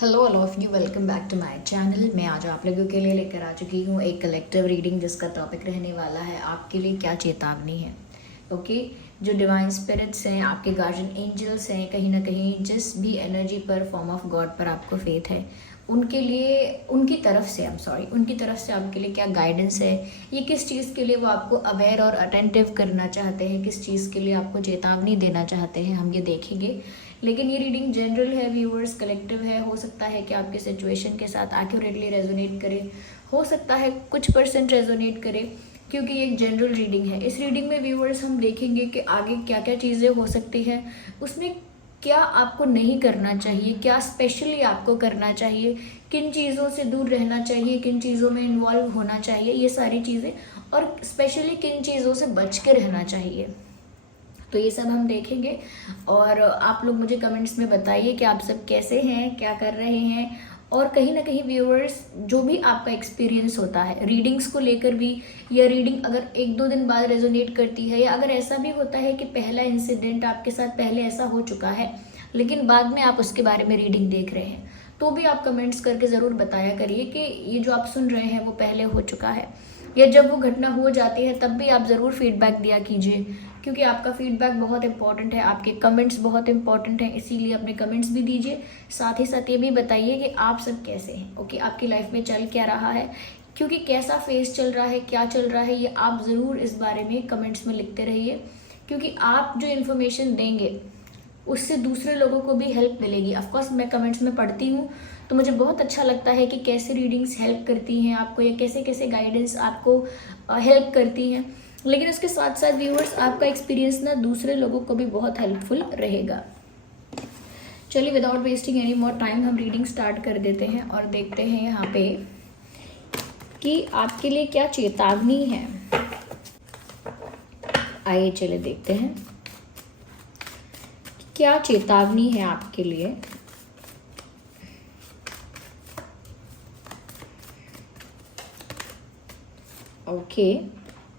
Hello all of you, welcome back to my channel. मैं आज आप लोगों के लिए लेकर आ चुकी हूँ एक कलेक्टिव रीडिंग जिसका टॉपिक रहने वाला है आपके लिए क्या चेतावनी है। ओके, जो डिवाइन स्पिरिट्स हैं, आपके गार्जियन एंजल्स हैं, कहीं ना कहीं जिस भी एनर्जी पर, फॉर्म ऑफ गॉड पर आपको फेथ है, उनके लिए, उनकी तरफ से आपके लिए क्या गाइडेंस है, ये किस चीज़ के लिए वो आपको अवेयर और अटेंटिव करना चाहते हैं, किस चीज़ के लिए आपको चेतावनी देना चाहते हैं, हम ये देखेंगे। लेकिन ये रीडिंग जनरल है व्यूअर्स, कलेक्टिव है। हो सकता है कि आपके सिचुएशन के साथ एक्यूरेटली रेजोनेट करे, हो सकता है कुछ परसेंट रेजोनेट करे, क्योंकि ये एक जनरल रीडिंग है। इस रीडिंग में व्यूअर्स हम देखेंगे कि आगे क्या क्या चीज़ें हो सकती हैं, उसमें क्या आपको नहीं करना चाहिए, क्या स्पेशली आपको करना चाहिए, किन चीज़ों से दूर रहना चाहिए, किन चीज़ों में इन्वॉल्व होना चाहिए, ये सारी चीज़ें, और स्पेशली किन चीज़ों से बच के रहना चाहिए। तो ये सब हम देखेंगे। और आप लोग मुझे कमेंट्स में बताइए कि आप सब कैसे हैं, क्या कर रहे हैं। और कहीं ना कहीं व्यूअर्स, जो भी आपका एक्सपीरियंस होता है रीडिंग्स को लेकर भी, या रीडिंग अगर एक दो दिन बाद रेजोनेट करती है, या अगर ऐसा भी होता है कि पहला इंसिडेंट आपके साथ पहले ऐसा हो चुका है लेकिन बाद में आप उसके बारे में रीडिंग देख रहे हैं, तो भी आप कमेंट्स करके ज़रूर बताया करिए कि ये जो आप सुन रहे हैं वो पहले हो चुका है, या जब वो घटना हो जाती है तब भी आप ज़रूर फीडबैक दिया कीजिए, क्योंकि आपका फीडबैक बहुत इंपॉर्टेंट है, आपके कमेंट्स बहुत इंपॉर्टेंट हैं। इसीलिए अपने कमेंट्स भी दीजिए, साथ ही साथ ये भी बताइए कि आप सब कैसे हैं। ओके, आपकी लाइफ में चल क्या रहा है, क्योंकि कैसा फेस चल रहा है, क्या चल रहा है, ये आप ज़रूर इस बारे में कमेंट्स में लिखते रहिए, क्योंकि आप जो इन्फॉर्मेशन देंगे उससे दूसरे लोगों को भी हेल्प मिलेगी। ऑफकोर्स मैं कमेंट्स में पढ़ती हूँ तो मुझे बहुत अच्छा लगता है कि कैसे रीडिंग्स हेल्प करती हैं आपको, या कैसे कैसे गाइडेंस आपको हेल्प करती हैं। लेकिन उसके साथ साथ व्यूअर्स, आपका एक्सपीरियंस ना दूसरे लोगों को भी बहुत हेल्पफुल रहेगा। चलिए without wasting any more time हम रीडिंग स्टार्ट कर देते हैं और देखते हैं यहाँ पे कि आपके लिए क्या चेतावनी है। आइए चले देखते हैं क्या चेतावनी है आपके लिए। Okay,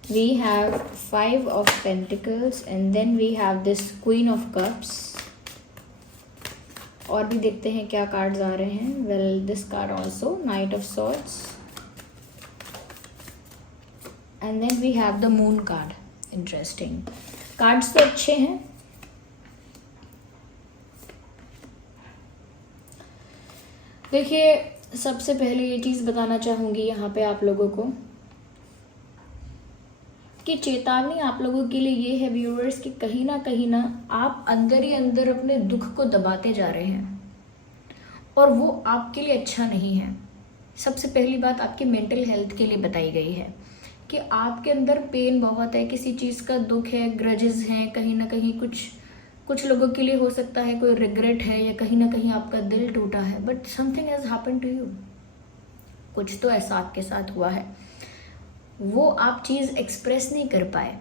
we have 5 of Pentacles and then we have this Queen of Cups. और भी देखते हैं क्या कार्ड्स आ रहे हैं। Well, this card also, Knight of Swords. And then we have the Moon card. Interesting. Cards तो अच्छे हैं। देखिए, सबसे पहले ये चीज़ बताना चाहूँगी यहाँ पे आप लोगों को कि चेतावनी आप लोगों के लिए ये है व्यूअर्स कि कहीं ना आप अंदर ही अंदर अपने दुख को दबाते जा रहे हैं, और वो आपके लिए अच्छा नहीं है। सबसे पहली बात आपकी मेंटल हेल्थ के लिए बताई गई है कि आपके अंदर पेन बहुत है, किसी चीज़ का दुख है, ग्रजेस हैं, कहीं ना कहीं कुछ लोगों के लिए हो सकता है कोई रिग्रेट है, या कहीं ना कहीं आपका दिल टूटा है, but something has happen to you. कुछ तो ऐसा आपके साथ हुआ है, वो आप चीज़ एक्सप्रेस नहीं कर पाए।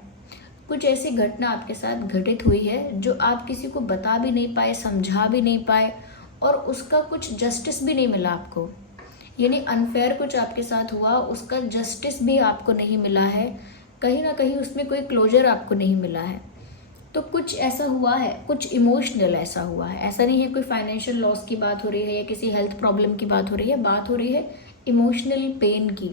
कुछ ऐसी घटना आपके साथ घटित हुई है जो आप किसी को बता भी नहीं पाए, समझा भी नहीं पाए, और उसका कुछ जस्टिस भी नहीं मिला आपको। यानी अनफेयर कुछ आपके साथ हुआ, उसका जस्टिस भी आपको नहीं मिला है, कहीं ना कहीं उसमें कोई क्लोजर आपको नहीं मिला है। तो कुछ ऐसा हुआ है, कुछ इमोशनल ऐसा हुआ है। ऐसा नहीं है कोई फाइनेंशियल लॉस की बात हो रही है या किसी हेल्थ प्रॉब्लम की बात हो रही है, बात हो रही है इमोशनल पेन की।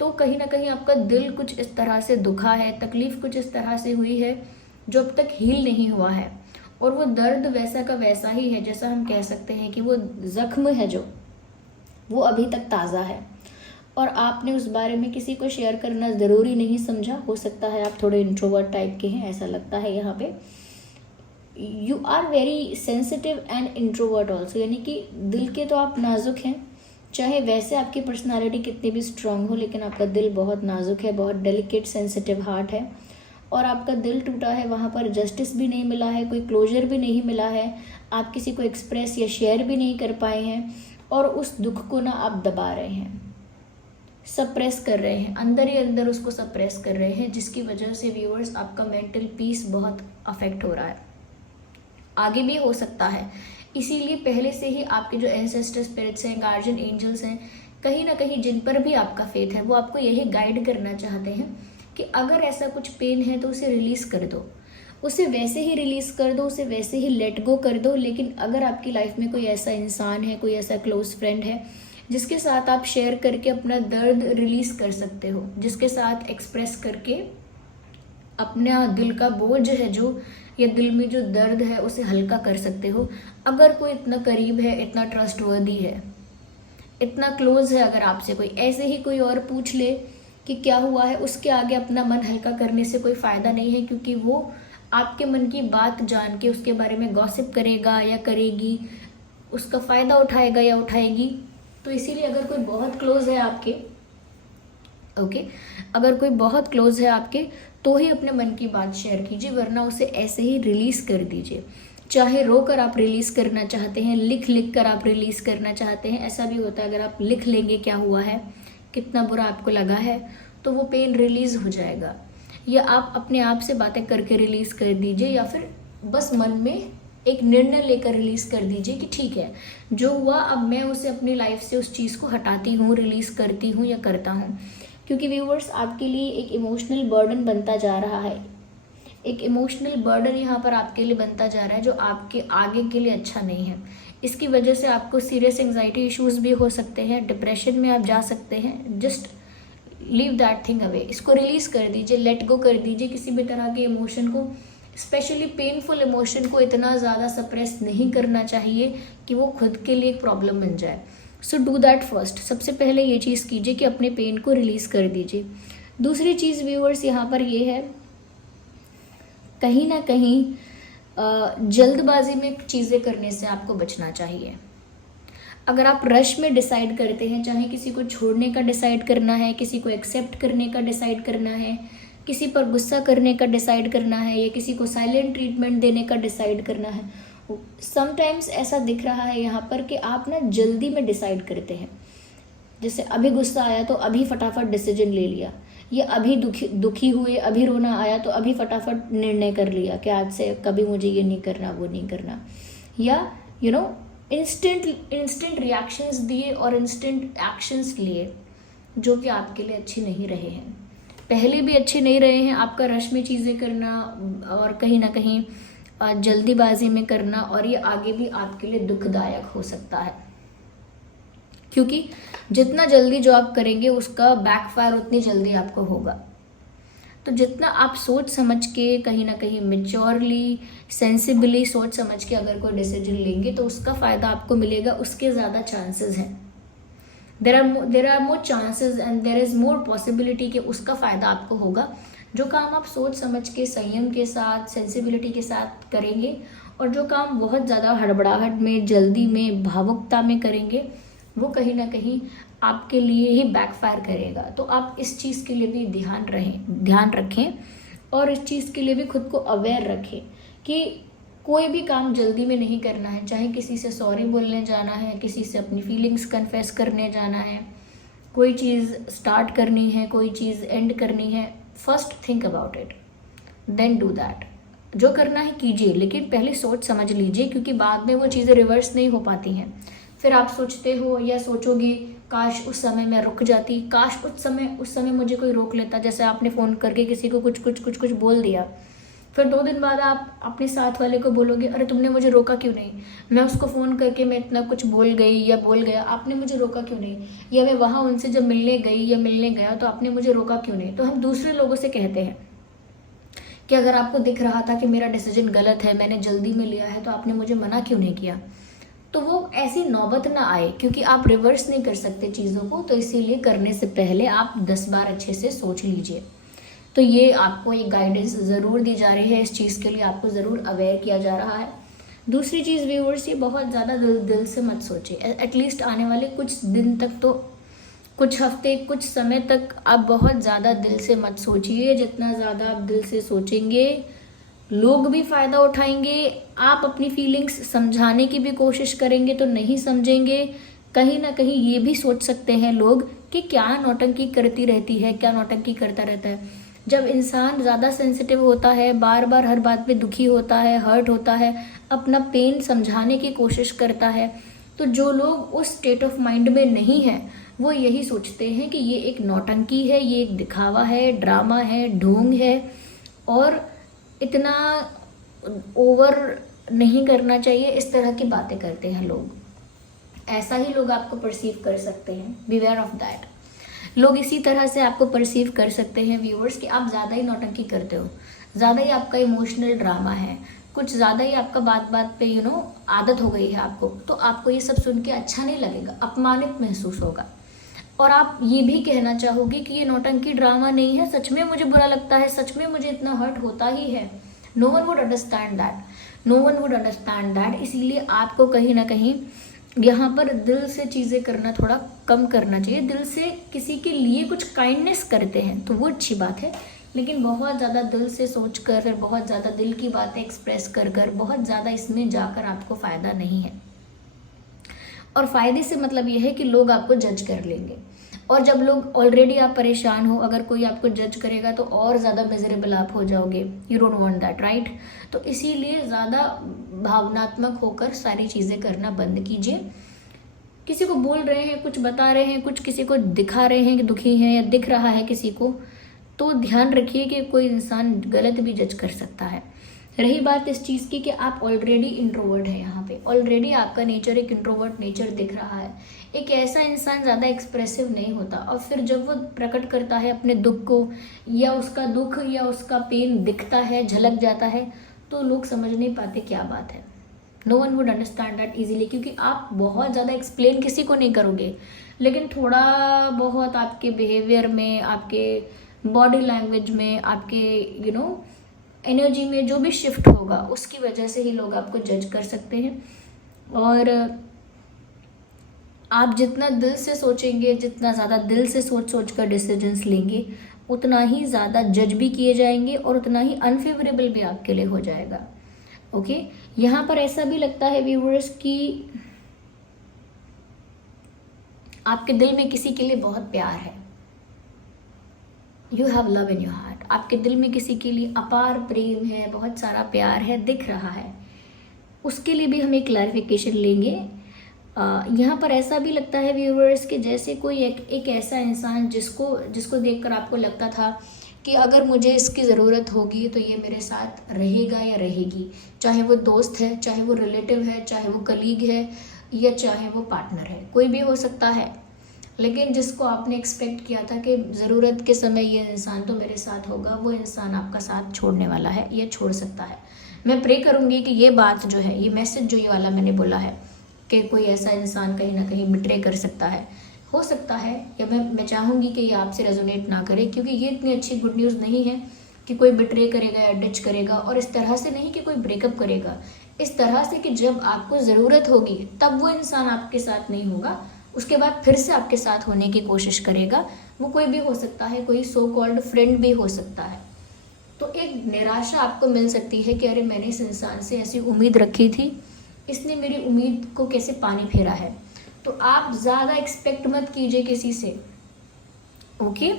तो कहीं ना कहीं आपका दिल कुछ इस तरह से दुखा है, तकलीफ कुछ इस तरह से हुई है जो अब तक हील नहीं हुआ है, और वो दर्द वैसा का वैसा ही है, जैसा हम कह सकते हैं कि वो जख्म है जो वो अभी तक ताज़ा है, और आपने उस बारे में किसी को शेयर करना ज़रूरी नहीं समझा। हो सकता है आप थोड़े इंट्रोवर्ट टाइप के हैं, ऐसा लगता है यहाँ पे। You are very sensitive and introvert also, यानी कि दिल के तो आप नाजुक हैं, चाहे वैसे आपकी पर्सनालिटी कितनी भी स्ट्रांग हो, लेकिन आपका दिल बहुत नाजुक है, बहुत डेलिकेट सेंसिटिव हार्ट है, और आपका दिल टूटा है। वहाँ पर जस्टिस भी नहीं मिला है, कोई क्लोजर भी नहीं मिला है, आप किसी को एक्सप्रेस या शेयर भी नहीं कर पाए हैं, और उस दुख को ना आप दबा रहे हैं, सप्रेस कर रहे हैं, अंदर ही अंदर उसको सप्रेस कर रहे हैं, जिसकी वजह से व्यूअर्स आपका मेंटल पीस बहुत अफेक्ट हो रहा है। आगे भी हो सकता है, इसीलिए पहले से ही आपके जो एंसेस्टर स्पिरिट्स हैं, गार्जियन एंजल्स हैं, कहीं ना कहीं जिन पर भी आपका फेथ है, वो आपको यही गाइड करना चाहते हैं कि अगर ऐसा कुछ पेन है तो उसे रिलीज कर दो, उसे वैसे ही रिलीज़ कर दो, उसे वैसे ही लेट गो कर दो। लेकिन अगर आपकी लाइफ में कोई ऐसा इंसान है, कोई ऐसा क्लोज फ्रेंड है जिसके साथ आप शेयर करके अपना दर्द रिलीज़ कर सकते हो, जिसके साथ एक्सप्रेस करके अपना दिल का बोझ है जो, या दिल में जो दर्द है उसे हल्का कर सकते हो, अगर कोई इतना करीब है, इतना ट्रस्टवर्दी है, इतना क्लोज है अगर आपसे कोई, ऐसे ही कोई और पूछ ले कि क्या हुआ है, उसके आगे अपना मन हल्का करने से कोई फ़ायदा नहीं है, क्योंकि वो आपके मन की बात जान के उसके बारे में गॉसिप करेगा या करेगी, उसका फ़ायदा उठाएगा या उठाएगी। तो इसीलिए अगर कोई बहुत क्लोज है आपके, ओके, अगर कोई बहुत क्लोज है आपके तो ही अपने मन की बात शेयर कीजिए, वरना उसे ऐसे ही रिलीज़ कर दीजिए। चाहे रो कर आप रिलीज़ करना चाहते हैं, लिख लिख कर आप रिलीज़ करना चाहते हैं, ऐसा भी होता है। अगर आप लिख लेंगे क्या हुआ है, कितना बुरा आपको लगा है, तो वो पेन रिलीज़ हो जाएगा। या आप अपने आप से बातें करके रिलीज़ कर दीजिए, या फिर बस मन में एक निर्णय लेकर रिलीज़ कर दीजिए कि ठीक है, जो हुआ अब मैं उसे अपनी लाइफ से उस चीज़ को हटाती हूँ, रिलीज़ करती हूँ या करता हूँ। क्योंकि व्यूवर्स, आपके लिए एक इमोशनल बर्डन बनता जा रहा है, एक इमोशनल बर्डन यहाँ पर आपके लिए बनता जा रहा है जो आपके आगे के लिए अच्छा नहीं है। इसकी वजह से आपको सीरियस एंजाइटी इश्यूज भी हो सकते हैं, डिप्रेशन में आप जा सकते हैं। Just leave that thing away, इसको रिलीज़ कर दीजिए, लेट गो कर दीजिए। किसी भी तरह के इमोशन को, स्पेशली पेनफुल इमोशन को इतना ज़्यादा सप्रेस नहीं करना चाहिए कि वो खुद के लिए एक प्रॉब्लम बन जाए। So do that first. सबसे पहले ये चीज़ कीजिए कि अपने पेन को रिलीज़ कर दीजिए। दूसरी चीज़ व्यूअर्स यहाँ पर ये है, कहीं ना कहीं जल्दबाजी में चीज़ें करने से आपको बचना चाहिए। अगर आप रश में डिसाइड करते हैं, चाहे किसी को छोड़ने का डिसाइड करना है, किसी को एक्सेप्ट करने का डिसाइड करना है, किसी पर गुस्सा करने का डिसाइड करना है, या किसी को साइलेंट ट्रीटमेंट देने का डिसाइड करना है, समटाइम्स ऐसा दिख रहा है यहाँ पर कि आप ना जल्दी में डिसाइड करते हैं। जैसे अभी गुस्सा आया तो अभी फटाफट डिसीजन ले लिया, या अभी दुखी हुए, अभी रोना आया तो अभी फटाफट निर्णय कर लिया कि आज से कभी मुझे ये नहीं करना, वो नहीं करना, या इंस्टेंट रिएक्शंस दिए और इंस्टेंट एक्शंस लिए, जो कि आपके लिए अच्छे नहीं रहे हैं, पहले भी अच्छे नहीं रहे हैं। आपका रश में चीज़ें करना और कहीं ना कहीं जल्दीबाजी में करना, और ये आगे भी आपके लिए दुखदायक हो सकता है, क्योंकि जितना जल्दी जो आप करेंगे उसका बैकफायर उतनी जल्दी आपको होगा। तो जितना आप सोच समझ के, कहीं ना कहीं मेच्योरली, सेंसिबली सोच समझ के अगर कोई डिसीजन लेंगे तो उसका फ़ायदा आपको मिलेगा, उसके ज़्यादा चांसेस हैं। There are more chances and there is more possibility कि उसका फ़ायदा आपको होगा। जो काम आप सोच समझ के, संयम के साथ, सेंसिबिलिटी के साथ करेंगे, और जो काम बहुत ध्यादा हड़बड़ाहट में, जल्दी में, भावुकता में करेंगे, वो कहीं ना कहीं आपके लिए ही बैकफायर करेगा। तो आप इस चीज़ के लिए भी ध्यान रखें, और इस चीज़ के लिए भी खुद को अवेयर रखें कि कोई भी काम जल्दी में नहीं करना है। चाहे किसी से सॉरी बोलने जाना है, किसी से अपनी फीलिंग्स कन्फेस करने जाना है, कोई चीज़ स्टार्ट करनी है, कोई चीज़ एंड करनी है, first think about it, then do that. जो करना है कीजिए, लेकिन पहले सोच समझ लीजिए, क्योंकि बाद में वो चीज़ें रिवर्स नहीं हो पाती हैं। फिर आप सोचते हो या सोचोगे, काश उस समय मैं रुक जाती, काश उस समय मुझे कोई रोक लेता। जैसे आपने फ़ोन करके किसी को कुछ बोल दिया, फिर 2 दिन बाद आप अपने साथ वाले को बोलोगे, अरे तुमने मुझे रोका क्यों नहीं, मैं उसको फ़ोन करके मैं इतना कुछ बोल गई या बोल गया, आपने मुझे रोका क्यों नहीं, या मैं वहाँ उनसे जब मिलने गई या मिलने गया तो आपने मुझे रोका क्यों नहीं। तो हम दूसरे लोगों से कहते हैं कि अगर आपको दिख रहा था कि मेरा डिसीजन गलत है, मैंने जल्दी में लिया है, तो आपने मुझे मना क्यों नहीं किया। तो वो ऐसी नौबत ना आए, क्योंकि आप रिवर्स नहीं कर सकते चीज़ों को, तो इसीलिए करने से पहले आप 10 बार अच्छे से सोच लीजिए। तो ये आपको एक गाइडेंस ज़रूर दी जा रही है, इस चीज़ के लिए आपको ज़रूर अवेयर किया जा रहा है। दूसरी चीज़ व्यूअर्स, ये बहुत ज़्यादा दिल से मत सोचिए। एटलीस्ट आने वाले कुछ दिन तक, तो कुछ हफ्ते, कुछ समय तक आप बहुत ज़्यादा दिल से मत सोचिए। जितना ज़्यादा आप दिल से सोचेंगे, लोग भी फ़ायदा उठाएंगे। आप अपनी फीलिंग्स समझाने की भी कोशिश करेंगे तो नहीं समझेंगे। कहीं ना कहीं ये भी सोच सकते हैं लोग कि क्या नौटंकी करती रहती है, क्या नौटंकी करता रहता है। जब इंसान ज़्यादा सेंसिटिव होता है, बार बार हर बात पे दुखी होता है, हर्ट होता है, अपना पेन समझाने की कोशिश करता है, तो जो लोग उस स्टेट ऑफ माइंड में नहीं है, वो यही सोचते हैं कि ये एक नौटंकी है, ये एक दिखावा है, ड्रामा है, ढोंग है, और इतना ओवर नहीं करना चाहिए। इस तरह की बातें करते हैं लोग, ऐसा ही लोग आपको परसीव कर सकते हैं। Beware of that. लोग इसी तरह से आपको परसीव कर सकते हैं व्यूअर्स कि आप ज़्यादा ही नौटंकी करते हो, ज़्यादा ही आपका इमोशनल ड्रामा है, कुछ ज़्यादा ही आपका बात बात पे आदत हो गई है आपको। तो आपको ये सब सुन के अच्छा नहीं लगेगा, अपमानित महसूस होगा, और आप ये भी कहना चाहोगे कि ये नौटंकी ड्रामा नहीं है, सच में मुझे बुरा लगता है, सच में मुझे इतना हर्ट होता ही है। No one would understand that, no one would understand that. इसीलिए आपको कहीं ना कहीं यहाँ पर दिल से चीज़ें करना थोड़ा कम करना चाहिए। दिल से किसी के लिए कुछ काइंडनेस करते हैं तो वो अच्छी बात है, लेकिन बहुत ज़्यादा दिल से सोच कर, बहुत ज़्यादा दिल की बातें एक्सप्रेस कर कर, बहुत ज़्यादा इसमें जाकर आपको फ़ायदा नहीं है। और फ़ायदे से मतलब यह है कि लोग आपको जज कर लेंगे, और जब लोग ऑलरेडी आप परेशान हो, अगर कोई आपको जज करेगा तो और ज़्यादा मिजरेबल आप हो जाओगे। You don't want that, right? तो इसीलिए ज़्यादा भावनात्मक होकर सारी चीज़ें करना बंद कीजिए। किसी को बोल रहे हैं, कुछ बता रहे हैं, कुछ किसी को दिखा रहे हैं कि दुखी हैं, या दिख रहा है किसी को, तो ध्यान रखिए कि कोई इंसान गलत भी जज कर सकता है। रही बात इस चीज़ की कि आप ऑलरेडी इंट्रोवर्ट है, यहाँ पे ऑलरेडी आपका नेचर एक इंट्रोवर्ट नेचर दिख रहा है। एक ऐसा इंसान ज़्यादा एक्सप्रेसिव नहीं होता, और फिर जब वो प्रकट करता है अपने दुख को, या उसका दुख या उसका पेन दिखता है, झलक जाता है, तो लोग समझ नहीं पाते क्या बात है। No one would understand that easily, क्योंकि आप बहुत ज़्यादा एक्सप्लेन किसी को नहीं करोगे, लेकिन थोड़ा बहुत आपके बिहेवियर में, आपके बॉडी लैंग्वेज में, आपके एनर्जी में जो भी शिफ्ट होगा, उसकी वजह से ही लोग आपको जज कर सकते हैं। और आप जितना दिल से सोचेंगे, जितना ज़्यादा दिल से सोच कर डिसीजंस लेंगे, उतना ही ज़्यादा जज भी किए जाएंगे, और उतना ही अनफेवरेबल भी आपके लिए हो जाएगा। ओके, यहाँ पर ऐसा भी लगता है व्यूअर्स कि आपके दिल में किसी के लिए बहुत प्यार है। You have love in your heart. आपके दिल में किसी के लिए अपार प्रेम है, बहुत सारा प्यार है, दिख रहा है। उसके लिए भी हम एक क्लैरिफिकेशन लेंगे। यहाँ पर ऐसा भी लगता है व्यूअर्स कि जैसे कोई एक ऐसा इंसान जिसको देखकर आपको लगता था कि अगर मुझे इसकी ज़रूरत होगी तो ये मेरे साथ रहेगा या रहेगी, चाहे वो दोस्त है, चाहे वो रिलेटिव है, चाहे वो कलीग है, या चाहे वो पार्टनर है, कोई भी हो सकता है। लेकिन जिसको आपने एक्सपेक्ट किया था कि ज़रूरत के समय ये इंसान तो मेरे साथ होगा, वो इंसान आपका साथ छोड़ने वाला है, ये छोड़ सकता है। मैं प्रे करूँगी कि ये बात जो है, ये मैसेज जो ये वाला मैंने बोला है कि कोई ऐसा इंसान कहीं ना कहीं बिट्रे कर सकता है, हो सकता है, या मैं चाहूँगी कि ये आपसे रेजोनेट ना करे, क्योंकि ये इतनी अच्छी गुड न्यूज़ नहीं है कि कोई बिट्रे करेगा या डिच करेगा। और इस तरह से नहीं कि कोई ब्रेकअप करेगा, इस तरह से कि जब आपको ज़रूरत होगी तब वो इंसान आपके साथ नहीं होगा, उसके बाद फिर से आपके साथ होने की कोशिश करेगा। वो कोई भी हो सकता है, कोई सो कॉल्ड फ्रेंड भी हो सकता है। तो एक निराशा आपको मिल सकती है कि अरे मैंने इस इंसान से ऐसी उम्मीद रखी थी, इसने मेरी उम्मीद को कैसे पानी फेरा है। तो आप ज़्यादा एक्सपेक्ट मत कीजिए किसी से। ओके,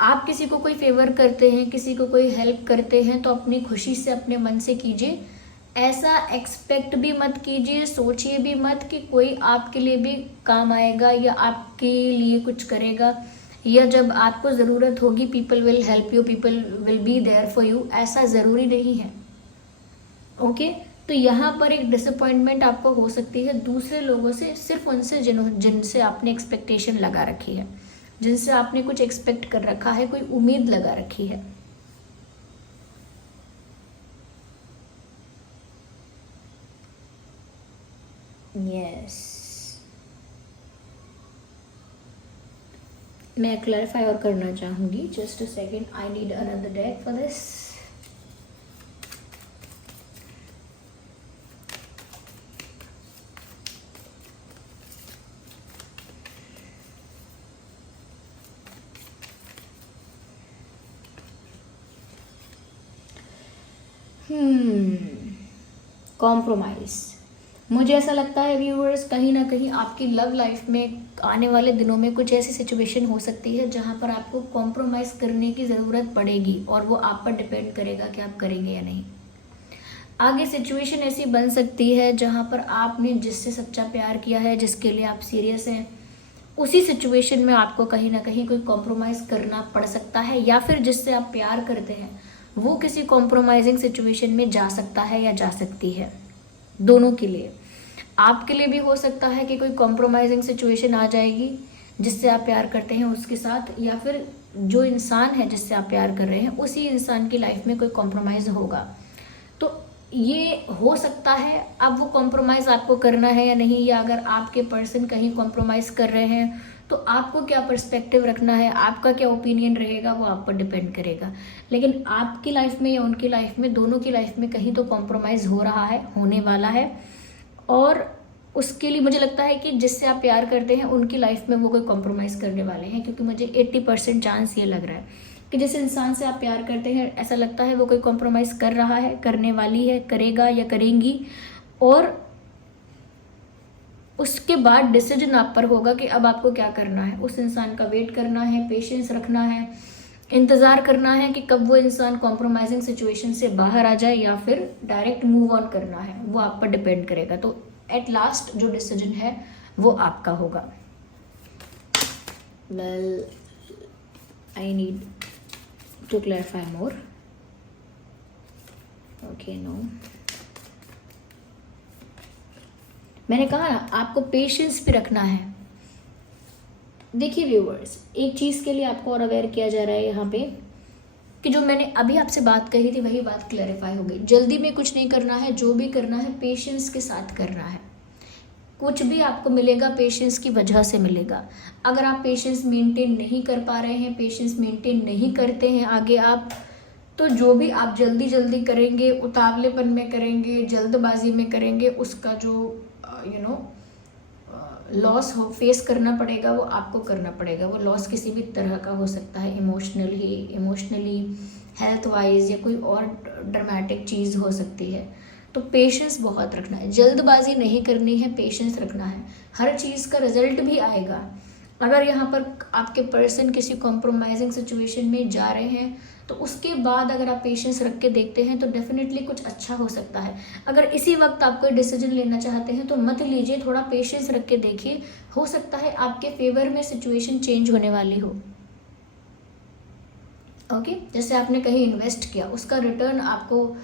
आप किसी को कोई फेवर करते हैं, किसी को कोई हेल्प करते हैं, तो अपनी खुशी से, अपने मन से कीजिए। ऐसा एक्सपेक्ट भी मत कीजिए, सोचिए भी मत कि कोई आपके लिए भी काम आएगा या आपके लिए कुछ करेगा, या जब आपको ज़रूरत होगी people will help you, people will be there for you. ऐसा ज़रूरी नहीं है। ओके, तो यहाँ पर एक डिसअपॉइंटमेंट आपको हो सकती है दूसरे लोगों से, सिर्फ उनसे जिनसे आपने एक्सपेक्टेशन लगा रखी है, जिनसे आपने कुछ एक्सपेक्ट कर रखा है, कोई उम्मीद लगा रखी है। यस, मैं क्लैरिफाई और करना चाहूँगी। Just a second, I need another deck for this. Compromise. मुझे ऐसा लगता है व्यूअर्स, कहीं ना कहीं आपकी लव लाइफ में आने वाले दिनों में कुछ ऐसी सिचुएशन हो सकती है जहां पर आपको कॉम्प्रोमाइज़ करने की ज़रूरत पड़ेगी, और वो आप पर डिपेंड करेगा कि आप करेंगे या नहीं। आगे सिचुएशन ऐसी बन सकती है जहां पर आपने जिससे सच्चा प्यार किया है, जिसके लिए आप सीरियस हैं, उसी सिचुएशन में आपको कहीं ना कहीं कोई कॉम्प्रोमाइज़ करना पड़ सकता है, या फिर जिससे आप प्यार करते हैं वो किसी कॉम्प्रोमाइजिंग सिचुएशन में जा सकता है या जा सकती है, दोनों के लिए। आपके लिए भी हो सकता है कि कोई कॉम्प्रोमाइजिंग सिचुएशन आ जाएगी जिससे आप प्यार करते हैं उसके साथ, या फिर जो इंसान है जिससे आप प्यार कर रहे हैं उसी इंसान की लाइफ में कोई कॉम्प्रोमाइज़ होगा। तो ये हो सकता है। अब वो कॉम्प्रोमाइज़ आपको करना है या नहीं, या अगर आपके पर्सन कहीं कॉम्प्रोमाइज़ कर रहे हैं तो आपको क्या पर्सपेक्टिव रखना है, आपका क्या ओपिनियन रहेगा, वो आप पर डिपेंड करेगा। लेकिन आपकी लाइफ में या उनकी लाइफ में, दोनों की लाइफ में कहीं तो कॉम्प्रोमाइज़ हो रहा है, होने वाला है। और उसके लिए मुझे लगता है कि जिससे आप प्यार करते हैं उनकी लाइफ में वो कोई कॉम्प्रोमाइज़ करने वाले हैं, क्योंकि मुझे 80% चांस ये लग रहा है कि जिस इंसान से आप प्यार करते हैं ऐसा लगता है वो कोई कॉम्प्रोमाइज़ कर रहा है, करने वाली है, करेगा या करेंगी। और उसके बाद डिसीजन आप पर होगा कि अब आपको क्या करना है। उस इंसान का वेट करना है, पेशेंस रखना है, इंतज़ार करना है कि कब वो इंसान कॉम्प्रोमाइजिंग सिचुएशन से बाहर आ जाए, या फिर डायरेक्ट मूव ऑन करना है, वो आप पर डिपेंड करेगा। तो एट लास्ट जो डिसीजन है वो आपका होगा। Well, I need to clarify more. Okay, no, मैंने कहा ना आपको पेशेंस भी रखना है। देखिए व्यूअर्स, एक चीज़ के लिए आपको और अवेयर किया जा रहा है यहाँ पे कि जो मैंने अभी आपसे बात कही थी वही बात क्लैरिफाई हो गई। जल्दी में कुछ नहीं करना है, जो भी करना है पेशेंस के साथ करना है। कुछ भी आपको मिलेगा पेशेंस की वजह से मिलेगा। अगर आप पेशेंस मेंटेन नहीं कर पा रहे हैं, पेशेंस मेंटेन नहीं करते हैं आगे आप, तो जो भी आप जल्दी जल्दी करेंगे, उतावलेपन में करेंगे, जल्दबाजी में करेंगे, उसका जो लॉस हो फेस करना पड़ेगा वो आपको करना पड़ेगा। वो लॉस किसी भी तरह का हो सकता है, इमोशनली, हेल्थ वाइज, या कोई और ड्रामेटिक चीज़ हो सकती है। तो पेशेंस बहुत रखना है, जल्दबाजी नहीं करनी है, पेशेंस रखना है। हर चीज़ का रिजल्ट भी आएगा। अगर यहाँ पर आपके पर्सन किसी कॉम्प्रोमाइजिंग सिचुएशन में जा रहे हैं तो उसके बाद अगर आप पेशेंस रख के देखते हैं तो डेफिनेटली कुछ अच्छा हो सकता है। अगर इसी वक्त आप कोई डिसीजन लेना चाहते हैं तो मत लीजिए, थोड़ा पेशेंस रख के देखिए, हो सकता है आपके फेवर में सिचुएशन चेंज होने वाली हो। ओके, जैसे आपने कहीं इन्वेस्ट किया, उसका रिटर्न आपको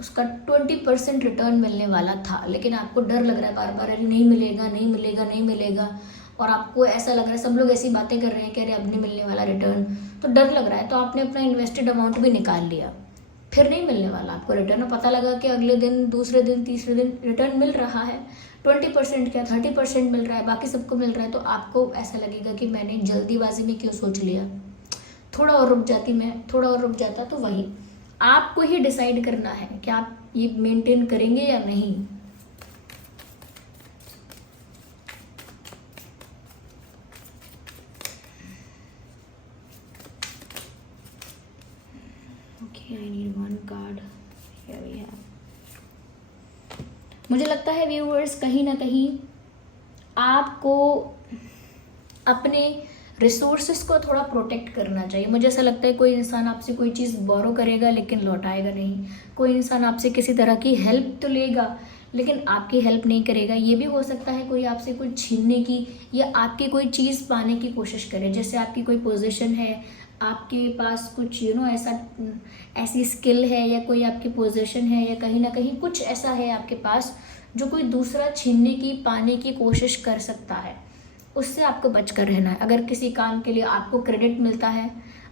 उसका 20% रिटर्न मिलने वाला था, लेकिन आपको डर लग रहा है बार बार, अरे नहीं मिलेगा, नहीं मिलेगा, नहीं मिलेगा, और आपको ऐसा लग रहा है, सब लोग ऐसी बातें कर रहे हैं कि अरे अब नहीं मिलने वाला रिटर्न, तो डर लग रहा है, तो आपने अपना इन्वेस्टेड अमाउंट भी निकाल लिया, फिर नहीं मिलने वाला आपको रिटर्न। और पता लगा कि अगले दिन, दूसरे दिन, तीसरे दिन रिटर्न मिल रहा है, 20% क्या 30% मिल रहा है, बाकी सबको मिल रहा है, तो आपको ऐसा लगेगा कि मैंने जल्दीबाजी में क्यों सोच लिया, थोड़ा और रुक जाती, मैं थोड़ा और रुक जाता। तो वही आपको ही डिसाइड करना है कि आप ये मेंटेन करेंगे या नहीं। Okay, I need one card, here we have. मुझे लगता है व्यूअर्स, कहीं ना कहीं आपको अपने रिसोर्सेज को थोड़ा प्रोटेक्ट करना चाहिए। मुझे ऐसा लगता है कोई इंसान आपसे कोई चीज़ बोरो करेगा लेकिन लौटाएगा नहीं। कोई इंसान आपसे किसी तरह की हेल्प तो लेगा लेकिन आपकी हेल्प नहीं करेगा। ये भी हो सकता है कोई आपसे कुछ छीनने की या आपकी कोई चीज़ पाने की कोशिश करे। जैसे आपकी कोई पोजीशन है, आपके पास कुछ ऐसी स्किल है, या कोई आपकी पोजीशन है, या कहीं ना कहीं कुछ ऐसा है आपके पास जो कोई दूसरा छीनने की, पाने की कोशिश कर सकता है। उससे आपको बचकर रहना है। अगर किसी काम के लिए आपको क्रेडिट मिलता है,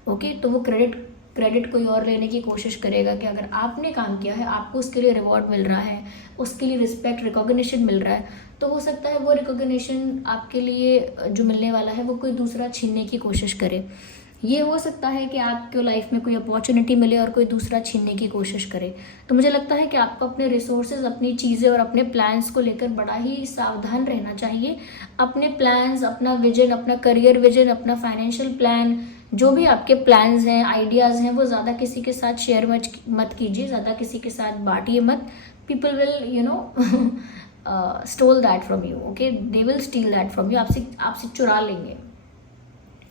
ओके, तो वो क्रेडिट कोई और लेने की कोशिश करेगा कि अगर आपने काम किया है, आपको उसके लिए रिवॉर्ड मिल रहा है, उसके लिए रिस्पेक्ट, रिकॉग्निशन मिल रहा है, तो हो सकता है वो रिकॉग्निशन आपके लिए जो मिलने वाला है वो कोई दूसरा छीनने की कोशिश करे। ये हो सकता है कि आपको लाइफ में कोई अपॉर्चुनिटी मिले और कोई दूसरा छीनने की कोशिश करे। तो मुझे लगता है कि आपको अपने रिसोर्सेज, अपनी चीज़ें और अपने प्लान्स को लेकर बड़ा ही सावधान रहना चाहिए। अपने प्लान्स, अपना विजन, अपना करियर विजन, अपना फाइनेंशियल प्लान, जो भी आपके प्लान्स हैं, आइडियाज़ हैं, वो ज़्यादा किसी के साथ शेयर मत कीजिए, ज़्यादा किसी के साथ बांटिए मत। People will stole that from you, okay, they will steal that from you.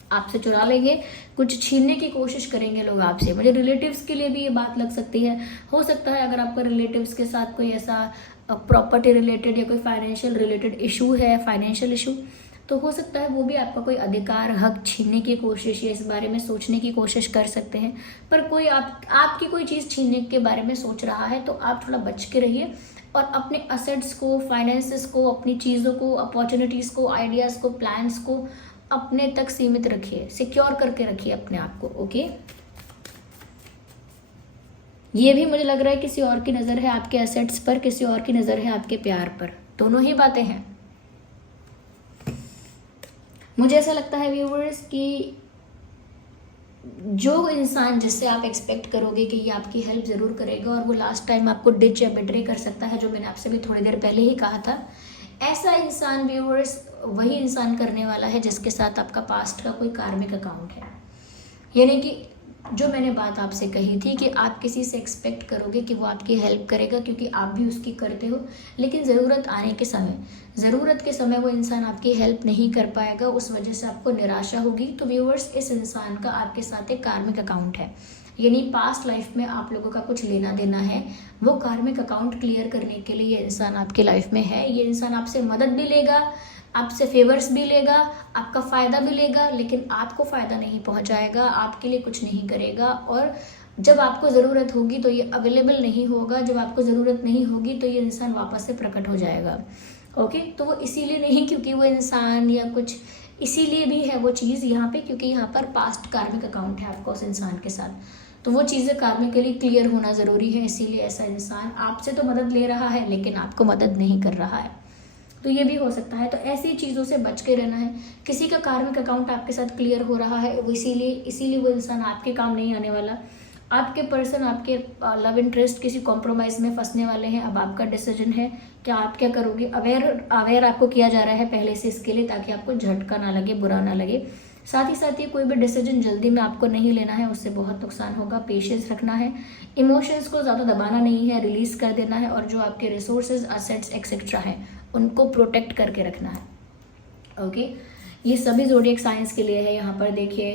आपसे चुरा लेंगे, कुछ छीनने की कोशिश करेंगे लोग आपसे। मुझे रिलेटिव्स के लिए भी ये बात लग सकती है। हो सकता है अगर आपका रिलेटिव्स के साथ कोई ऐसा प्रॉपर्टी रिलेटेड या कोई फाइनेंशियल रिलेटेड इशू है, फाइनेंशियल इशू, तो हो सकता है वो भी आपका कोई अधिकार हक छीनने की कोशिश या इस बारे में सोचने की कोशिश कर सकते हैं। पर कोई आपकी कोई चीज़ छीनने के बारे में सोच रहा है तो आप थोड़ा बच के रहिए और अपने असेट्स को, फाइनेंसेस को, अपनी चीज़ों को, अपॉर्चुनिटीज़ को, आइडियाज़ को, प्लान्स को अपने तक सीमित रखिए, सिक्योर करके रखिए अपने आप को। ओके, ये भी मुझे लग रहा है किसी और की नज़र है आपके एसेट्स पर, किसी और की नज़र है आपके प्यार पर, दोनों ही बातें हैं। मुझे ऐसा लगता है व्यूअर्स कि जो इंसान जिससे आप एक्सपेक्ट करोगे कि ये आपकी हेल्प ज़रूर करेगा और वो लास्ट टाइम आपको डिच या बिट्रे कर सकता है, जो मैंने आपसे भी थोड़ी देर पहले ही कहा था, ऐसा इंसान व्यूअर्स वही इंसान करने वाला है जिसके साथ आपका पास्ट का कोई कार्मिक अकाउंट है। यानी कि जो मैंने बात आपसे कही थी कि आप किसी से एक्सपेक्ट करोगे कि वो आपकी हेल्प करेगा क्योंकि आप भी उसकी करते हो, लेकिन ज़रूरत के समय वो इंसान आपकी हेल्प नहीं कर पाएगा, उस वजह से आपको निराशा होगी। तो व्यूअर्स, इस इंसान का आपके साथ एक कार्मिक अकाउंट है, यानी पास्ट लाइफ में आप लोगों का कुछ लेना देना है। वो कार्मिक अकाउंट क्लियर करने के लिए ये इंसान आपकी लाइफ में है। ये इंसान आपसे मदद भी लेगा, आपसे फेवर्स भी लेगा, आपका फ़ायदा भी लेगा, लेकिन आपको फ़ायदा नहीं पहुंचाएगा, आपके लिए कुछ नहीं करेगा। और जब आपको ज़रूरत होगी तो ये अवेलेबल नहीं होगा, जब आपको ज़रूरत नहीं होगी तो ये इंसान वापस से प्रकट हो जाएगा। ओके, तो वो इसीलिए नहीं क्योंकि वो इंसान या कुछ, इसीलिए भी है वो चीज़ यहाँ पे क्योंकि यहाँ पर पास्ट कार्मिक अकाउंट है आपका उस इंसान के साथ। तो वो चीज़ें कार्मिकली क्लियर होना ज़रूरी है, इसीलिए ऐसा इंसान आपसे तो मदद ले रहा है लेकिन आपको मदद नहीं कर रहा है। तो ये भी हो सकता है। तो ऐसी चीज़ों से बच के रहना है। किसी का कार्मिक अकाउंट आपके साथ क्लियर हो रहा है, वो इसीलिए वो इंसान आपके काम नहीं आने वाला। आपके पर्सन, आपके लव इंटरेस्ट किसी कॉम्प्रोमाइज़ में फंसने वाले हैं। अब आपका डिसीजन है कि आप क्या करोगे। अवेयर आपको किया जा रहा है पहले से इसके लिए, ताकि आपको झटका ना लगे, बुरा ना लगे। साथ ही कोई भी डिसीजन जल्दी में आपको नहीं लेना है, उससे बहुत नुकसान होगा। पेशेंस रखना है, इमोशंस को ज़्यादा दबाना नहीं है, रिलीज़ कर देना है। और जो आपके रिसोर्सेज, असेट्स एक्सेट्रा हैं उनको प्रोटेक्ट करके रखना है। ओके, ये सभी ज़ोडिएक साइंस के लिए है। यहाँ पर देखिए,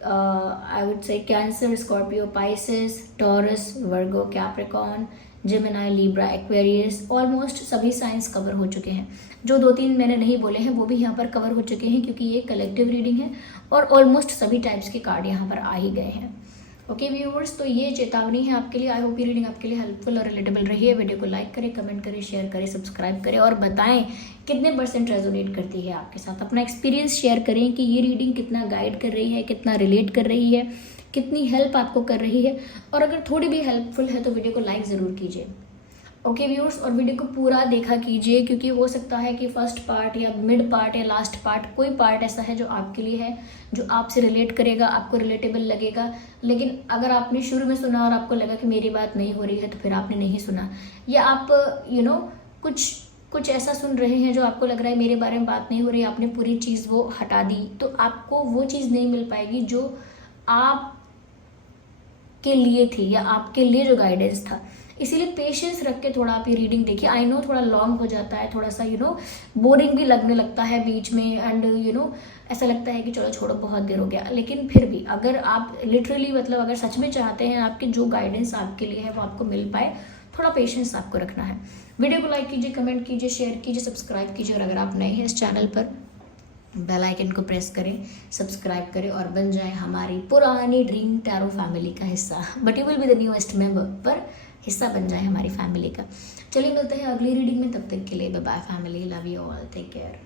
I would say cancer, Scorpio, Pisces, taurus, Virgo, Capricorn, Gemini, Libra, Aquarius, almost सभी साइंस कवर हो चुके हैं। जो 2-3 मैंने नहीं बोले हैं वो भी यहाँ पर कवर हो चुके हैं क्योंकि ये कलेक्टिव रीडिंग है और ऑलमोस्ट सभी टाइप्स के कार्ड यहाँ पर आ ही गए हैं। ओके व्यूअर्स, तो ये चेतावनी है आपके लिए। आई होप ये रीडिंग आपके लिए हेल्पफुल और रिलेटेबल रही है। वीडियो को लाइक करें, कमेंट करें, शेयर करें, सब्सक्राइब करें और बताएं कितने % रेजोनेट करती है आपके साथ। अपना एक्सपीरियंस शेयर करें कि ये रीडिंग कितना गाइड कर रही है, कितना रिलेट कर रही है, कितनी हेल्प आपको कर रही है। और अगर थोड़ी भी हेल्पफुल है तो वीडियो को लाइक ज़रूर कीजिए। ओके व्यूअर्स, और वीडियो को पूरा देखा कीजिए क्योंकि हो सकता है कि फर्स्ट पार्ट या मिड पार्ट या लास्ट पार्ट, कोई पार्ट ऐसा है जो आपके लिए है, जो आपसे रिलेट करेगा, आपको रिलेटेबल लगेगा। लेकिन अगर आपने शुरू में सुना और आपको लगा कि मेरी बात नहीं हो रही है तो फिर आपने नहीं सुना, या आप कुछ ऐसा सुन रहे हैं जो आपको लग रहा है मेरे बारे में बात नहीं हो रही, आपने पूरी चीज़ वो हटा दी, तो आपको वो चीज़ नहीं मिल पाएगी जो आप के लिए थी या आपके लिए जो गाइडेंस था। इसीलिए पेशेंस रख के थोड़ा आप ये रीडिंग देखिए। आई नो थोड़ा लॉन्ग हो जाता है, थोड़ा सा बोरिंग भी लगने लगता है बीच में, एंड ऐसा लगता है कि चलो छोड़ो बहुत देर हो गया। लेकिन फिर भी अगर आप लिटरली अगर सच में चाहते हैं आपके जो गाइडेंस आपके लिए है वो आपको मिल पाए, थोड़ा पेशेंस आपको रखना है। वीडियो को लाइक कीजिए, कमेंट कीजिए, शेयर कीजिए, सब्सक्राइब कीजिए। और अगर आप नए हैं इस चैनल पर, बेल आइकन को प्रेस करें, सब्सक्राइब करें और बन जाए हमारी पुरानी ड्रीम टैरो फैमिली का हिस्सा। But you will be the newest member, पर हिस्सा बन जाए हमारी फैमिली का। चलिए मिलते हैं अगली रीडिंग में, तब तक के लिए bye bye family, love you all, take care.